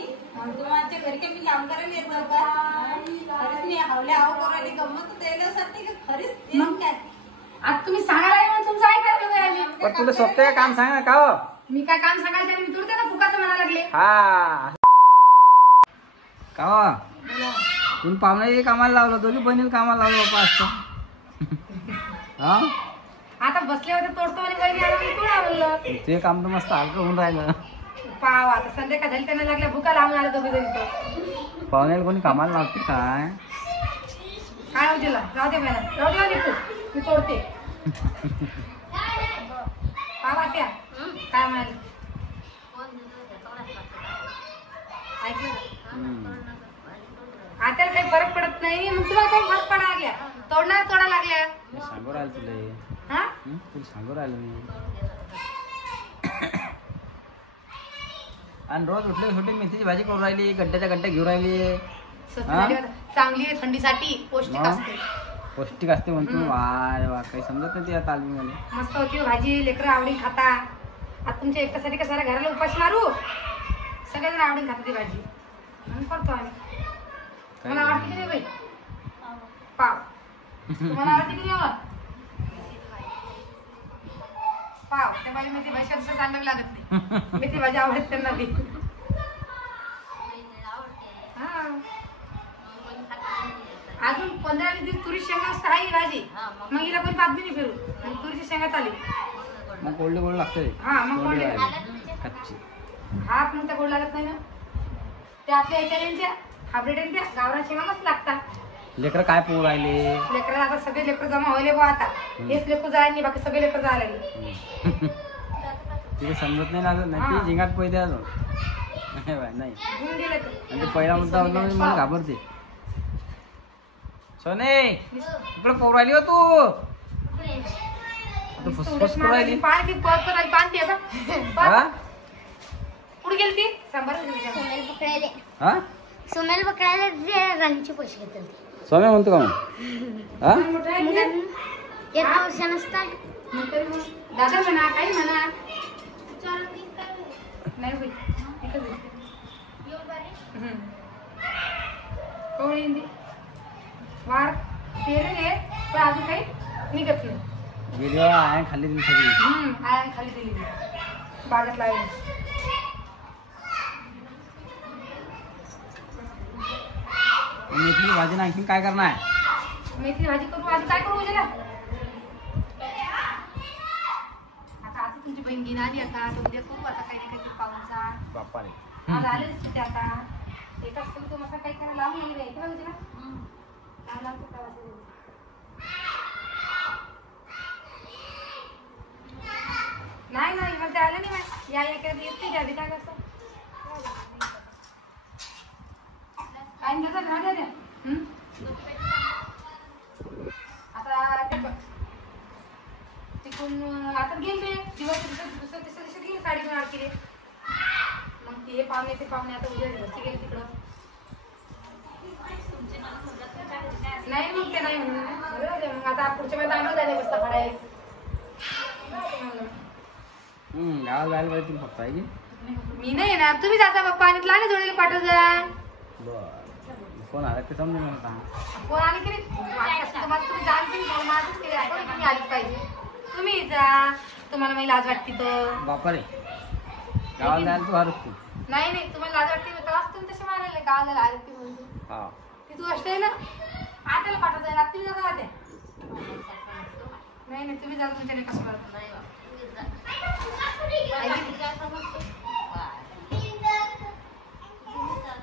मावशी तुमच्या घरी काही मी काम करायला येत का? खरीच मी हावल्या हाव करायला गंमत द्यायला सांगते का खरीच मग काय आता तुम्ही सांगायला म्हणून तुमचं ऐकायला आम्ही पण तुला सोपते काम सांग ना का हो? मी काय काम सांगायचं आणि मी तुरते ना फुकाचं म्हणायला लागले. हा का हो? तुम्ही पाहुणे कामाला लावलं दोघी बहिणीला कामाला लावलं बाप्पा असतं. हा आता बसले होते तोडतो आणि बहिणी आला मी तुला म्हणलं ते काम तर मस्त हलकं होऊन राहिलं. पाव आता संध्याकाळ झाली त्यांना लागल्या भुका लावून आला दोघे जणी तो पाहुण्याला कोणी कामाला लावते काय? काय होऊ दिला राहू दे मला राहू दे तू मी तोडते. पावा त्या काय म्हणाले ऐकलं का? आता काही फरक पडत नाही मग तुला काही फरक पडा लागल्या तोडा लागल्या. सांगू राहिलं तुला हा तुला सांगू राहिलं मी. आणि रोज उठले छोटी मेथीची भाजी करून राहिली गड्ड्याच्या गड्ड्या घेऊन राहिली. चांगली आहे थंडीसाठी पौष्टिक असते. पौष्टिक असते म्हणतो वा वा काही समजत नाही या तालमी मध्ये. मस्त होती भाजी लेकरं आवडीन खाता. आता तुमच्या एकट्यासाठी का सारा घराला उपाशी मारू सगळेजण आवडीन खाता ती भाजी म्हणून करतो आम्ही. मला आवडते की नाही बाई पाव तुम्हाला आवडते की नाही पाव त्या बाई मेथी भाजी असं चांगलं लागत नाही. मेथी भाजी आवडते त्यांना बी. हा अजून 15-20 दिवस तुरीची शेंगा असतं आहे ही भाजी मग हिला कोणी पाच नाही फिरू आणि तुरीची शेंगा आली मग गोड गोड लागते. हा मग कोण कच्ची हा पण त्या गोड लागत नाही ना ते आपल्या इटालियनच्या हायब्रिड त्या गावरान शेंगा मस्त लागतात. लेकर काय पोळ राहिले लेकरं आता सगळे लेकरं जमा व्हायले बा आता हेच लेकरं जायला नाही बाकी सगळे लेकरं जायला लागले. तिथे समजत नाही ना नाही ती झिंगाट पैदे अजून नाही आणि ते पहिला मुद्दा होता मला घाबरते. सोने इकडे पोळ राहिली हो तू फुसफुस करू राहिली. पाणी कुठे गेली ती सोमेल पकडायला राणीचे पैसे घेतात. सोम्या म्हणतो का मग एक वर्ष नसतात दादा म्हणा काही म्हणा नाही बाई कोळी वार पेरे पण अजून काही निघत नाही. गेली आहे खाल्ली दिली सगळी. आया खाली दिली बागेत लावली. मेथीची भाजी आणखी काय करणार? मेथी भाजी करू आज काय करू उद्याला आता आज तुमची बहीण घेऊन आली आता उद्या करू आता काही ना काहीतरी पाहुणचा बाप्पा रे आज आलेच तिथे आता एकाच करू तो मसा काही करायला लावून येईल येते ना उद्याला नाही नाही मग ते आलं नाही या करत येत नाही आधी काय कसं काय घेतात ना द्या आता तिकून आता गेले दिवस दुसऱ्या तिसऱ्या दिवशी गेले साडी घेऊन आरती मग ते पाहुणे आता उद्या दिवशी गेले तिकडं नाही मग ते नाही म्हणून मग आता पुढच्या वेळेला आणून जाणे बसता फाडायला गावाला जायला पाहिजे तुम्ही फक्त आहे की मी नाही येणार तुम्ही जाता बाप्पा आणि लहान जोडीला पाठव जा. कोण आला ते समजून मला सांग. कोण आले की तुम्हाला तुम्ही जाल की माझच केले तुम्ही आलीच पाहिजे. तुम्ही जा तुम्हाला मला लाज वाटते तर बापा रे गावाला जायला तू हरत तू नाही नाही तुम्हाला लाज वाटते तेव्हाच तुम्ही तसे मारायला गावाला आले ती म्हणून हा ती तू असते ना आत्याला पाठवत जाईल तुम्ही जाता आत्या नाही नाही तुम्ही जा तुमच्याने कसं मारत नाही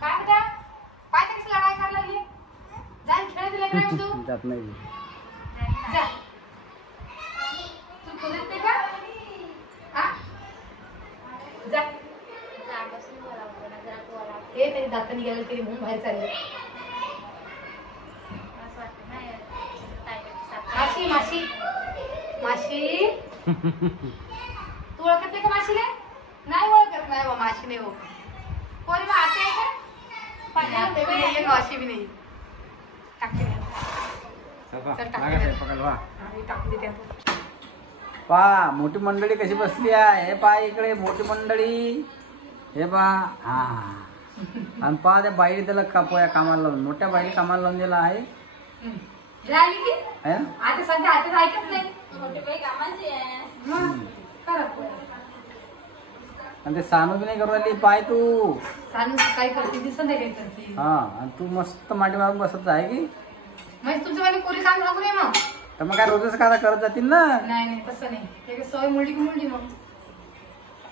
काय बेटा पाय कसं लढाई करायला लागली जाईल खेळ दिला काय तू जात नाही जा तू खोलीत नाही का हा जा हे तरी दातांनी गेलं तरी म्हणून बाहेर चालले माशी माशी माशी तू ओळखत नाही का माशीला नाही ओळखत नाही माशी नाही हो कोणी मग आते आहे का आते बी नाही माशी बी नाही टाकते टाकून देते पा मोठी मंडळी कशी बसली आहे हे पा इकडे मोठी मंडळी हे पा हा आणि पहा त्या बाईने त्याला पोया कामाला लावून मोठ्या बाईने कामाला लावून दिला आहे राहिली की है ना? आता सध्या आता ऐकत नाही मोठी बाई कामाची आहे. मग करा पोळ्या. आणि ते सानू बी नाही करू राहिली पाय तू सांगू काय करते दिसत नाही काय करते हा आणि तू मस्त माटी मारून बसत आहे की म्हणजे तुमचं वाली पोरी काम सांगू नये मग तर मग काय रोजच काय करत जातील ना नाही नाही तसं नाही ते काय सवय मुलगी की मुलगी मग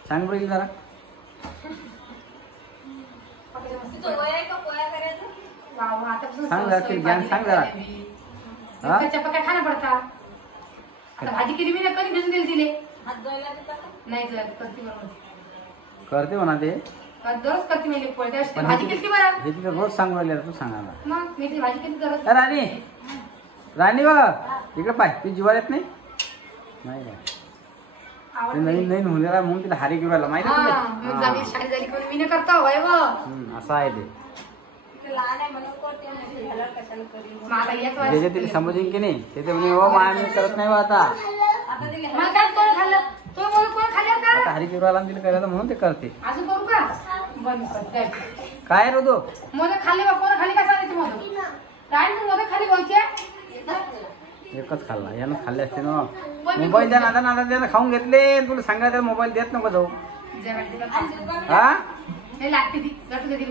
सांग बरं जरा तुझं वय आहे का पोया करायचं? वा वा आतापासून सांग जरा, सवय ज्ञान भाजी सांग जरा. करायला. हा? कच्च्या पक्या खाणं पडता आता भाजी केली मी कधी भिजून दिली तिले हात धुवायला देता का? नाही जर करते बरोबर करते म्हणा ते दररोज करते मी पोळी त्या पण भाजी केली बरं हे तिथे रोज सांगू राहिले तू सांगायला मग मी ती भाजी केली दररोज राणी राणी व इकडे पाय ती जीवार येत नाही नाही काय ते आवडते नवीन नवीन होऊन गेला म्हणून तिला हारी घेऊन राहिला माहिती हा आहे मग तुला? जमीन शाळेत झाली कोणी मी न करता वय व असं आहे ते ते लहान आहे म्हणून करते, मोठी झाल्यावर कशाला करीन? मग आता याच त्याच्या तिला वाजता समजेन की नाही ते म्हणे हो मा मी करत नाही बा आता आता तिला मग काय कोण खाल्लं तो बोल कोण खाल्लं का आता हारी घेऊन राहिला आणि तिला करायला म्हणून ते करते अजून करू का बंद कर काय काय रे तो मोदक खाल्ले बा कोण खाली काय सांगायचं मोदक काय तू मोदक खाली बोलचे एकच खाल्ला यानं खाल्ले असते ना मोबाईल द्या नादा नादा त्यानं खाऊन घेतले तुला सांगायचं मोबाईल देत नको जाऊ हा हे लागते ती गटू दे ती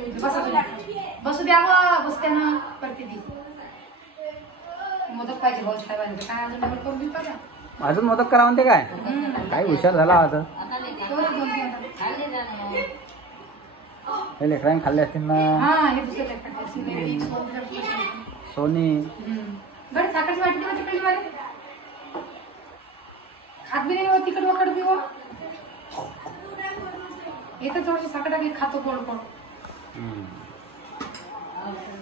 बसू द्यावं बसते ना करते ती मोदक पाहिजे भाऊ साहेबांचे काय अजून डबल करून देऊ का अजून मदत करा म्हणते काय काय हुशार झाला आता हे लेकरांनी खाल्ले असतील ना हा हे दुसरं लेकरं. सिनेरी, सोनकढी. सोनी बरं साखरची वाटी दे तिकडली वाली खात बी नाही हो तिकड वकड बी हो एकच थोडीशी साखर टाकली खातो कोण कोण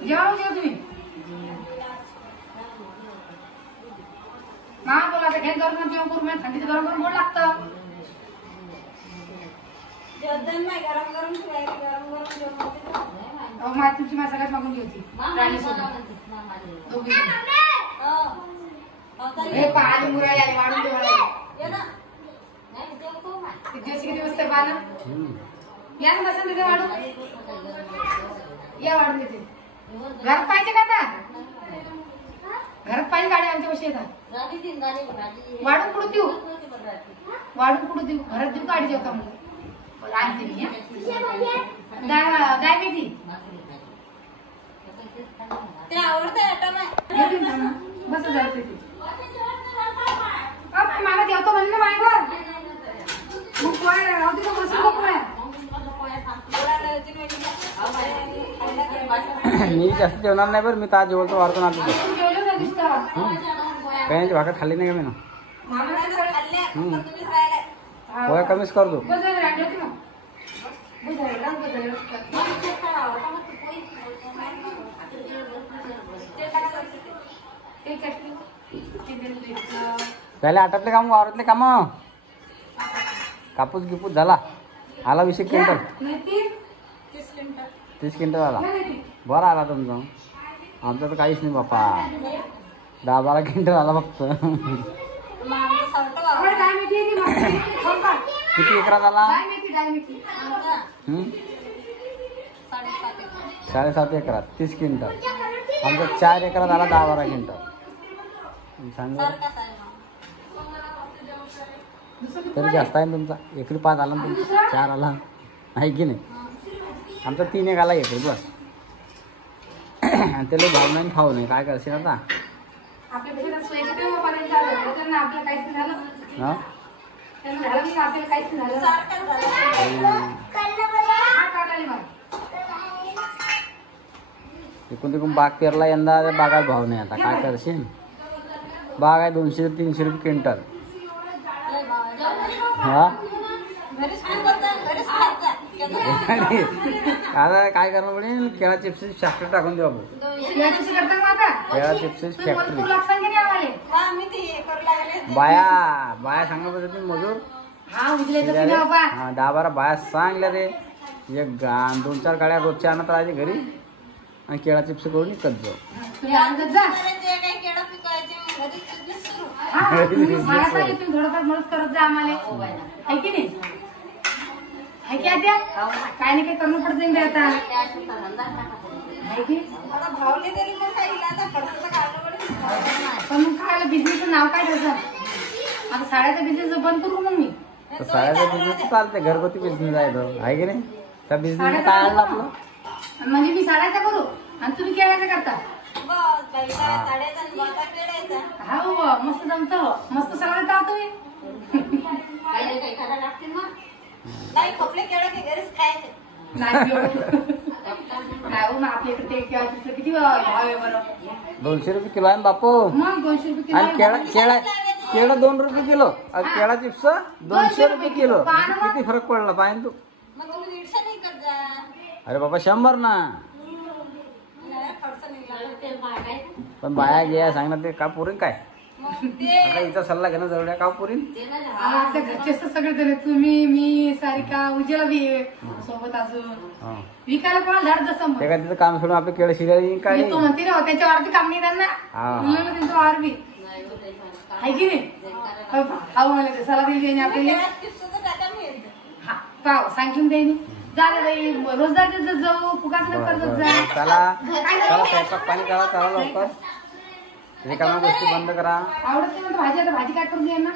जेव्हा तुम्ही मा बोला आता घेत गरम जेवण करू म्हणजे थंडीचं गरम गरम गोड लागतं जेवण नाही, गरम गरम ठेवायचं, गरम गरम जेवण होते ना. अहो मा तुमची मा सगळ्यात मागून होती राणी दोघी हो. हो, चालेल. हे पाणी मुराळे आले वाढून ठेवायला ये ना. नाही, जेवतो मा. किती दिवस ते पानं या ना बसा तिथे वाढून या वाढून देते घरात पाहिजे का आता घरात पाहिजे गाडी आमच्या कशी येतात रात्री तीन गाडी भाजी. वाढून कुठं देऊ होती पण रात्री. वाढून कुठं देऊ घरात देऊ गाडी जेवता मग आणते मी गाय मेथी ते आवडतं आयटम बस जायचं ते मला जेवतो म्हणलं ना मायवर मग पोळ्या राहू दे बसून पोळ्या मी जास्त जेवणार नाही बरं मी ताज जेवतो वाढतो आलो जेवलं ना दिसतं काही भाकर खाल्ली नाही का मी ना मामा पोया कमीच करतो बजायला राहिली होती मग बजायला ते चटणी पहिले आटातले काम वावरातले काम कापूस गिपूस झाला आला 20 क्विंटल मेथी 30 क्विंटल आला बरं आला तुमचा आमचं तर काहीच नाही बापा 10-12 क्विंटल आला फक्त काय मेथी किती एकरात आला काय मेथी 7.5 एकरात 30 क्विंटल आमचं 4 एकरात आला 10-12 क्विंटल सांग तरी जास्त आहे ना तुमचा एकरी 5 आला ना तुमचा 4 आला आहे की नाही आमचा 3 एक आला एकरी बस आणि त्याला भाव नाही खाऊ नाही काय करशील आता आपल्या पेक्षा सोयीचं तेव्हा पर्यंत झालं त्यांना आपलं काहीच नाही झालं हा त्यांना झालं नाही आपल्याला काहीच नाही झालं हा काढायला मला एकूण तिकून बाग पेरला यंदा बागात भाव नाही आता काय करशील बाग आहे 200-300 रुपये क्विंटल हा घरीच खायचं, घरीच खायचं. आता काय करणार पडेल केळा चिप्स फॅक्टरी टाकून देऊ आपण या दिवशी करता का आता केळा चिप्स तुम्ही फॅक्टरी मजूर लागसान की नाही आम्हाला हा, मी ते हे करू लागले. बाया सांगत होते मजूर हा उजले तर तुम्ही बाबा हा 10-12 बाया सांगल्या रे एक 2-4 गाड्या रोजच्या आणत राहायचे घरी आणि केळा चिप्स करून विकत जाऊ तुम्ही आणत जा जे काही केळं पिकायचे, घरीच business सुरू. हा तुम्ही सांगा पाहिजे तुम्ही थोडंफार मदत करत जा आम्हाला आहे की नाही आहे की आद्या काय नाही काय करणं पडत जाईल आता आहे की मला भावले तरी मग काही आता खर्चाचं काढणं पडेल. पण मग काय बिझनेसचं नाव काय त्याचं आता साड्याचा बिझनेस बंद करू मग मी तर साड्याचा बिझनेस चालते घरगुती बिझनेस आहे तो आहे की नाही त्या बिझनेस काय आणलं आपलं म्हणजे मी साड्याचा करू आणि तुम्ही केळ्याचा करता बस बाई साड्याचा आणि बाता खेळायचा. हा हो मस्त जमत हो मस्त सगळं जातो तुम्ही नाही कपडे केळं की घरीच खायचे. नाही काय हो मग आपल्या इकडे किती भाव आहे बरं 200 रुपये किलो आहे ना बापू मग 200 रुपये किलो आणि आहे. केळं 2 रुपये किलो आणि केळा चिप्स 200 रुपये किलो किती फरक पडला पाहिजे तू मग तुम्ही 150 नाही कर जा. अरे बाबा 100 ना नाही, खर्च निघाला. पण बाया घ्या सांग ना ते का पुरीन काय मग ते आता हिचा सल्ला घेणं जवळ का पुरीन आपल्या घरचे सगळे जण तुम्ही मी सारिका उज्ज्वला बी आहे. सोबत अजून हा. विकायला कोणाला धाड जसं ते काय तिचं काम सोडून आपले केळं शिरायला काय तो म्हणते ना त्यांच्या वारबी काम नाही त्यांना हा. मुलाला त्यांचं वारबी आहे की नाही खाऊ मला ते सला दिली त्यांनी आपल्याला केळात किस्साचं टाका मिळतं. हा पाव सांगून त्यांनी झालं बाई रोजगार देत जाऊ फुकाच न करत जा चला चला स्वयंपाक पाणी करा चला लवकर रिकाम्या गोष्टी बंद करा आवडत नाही म्हणतो भाजी आता भाजी काय करून दे ना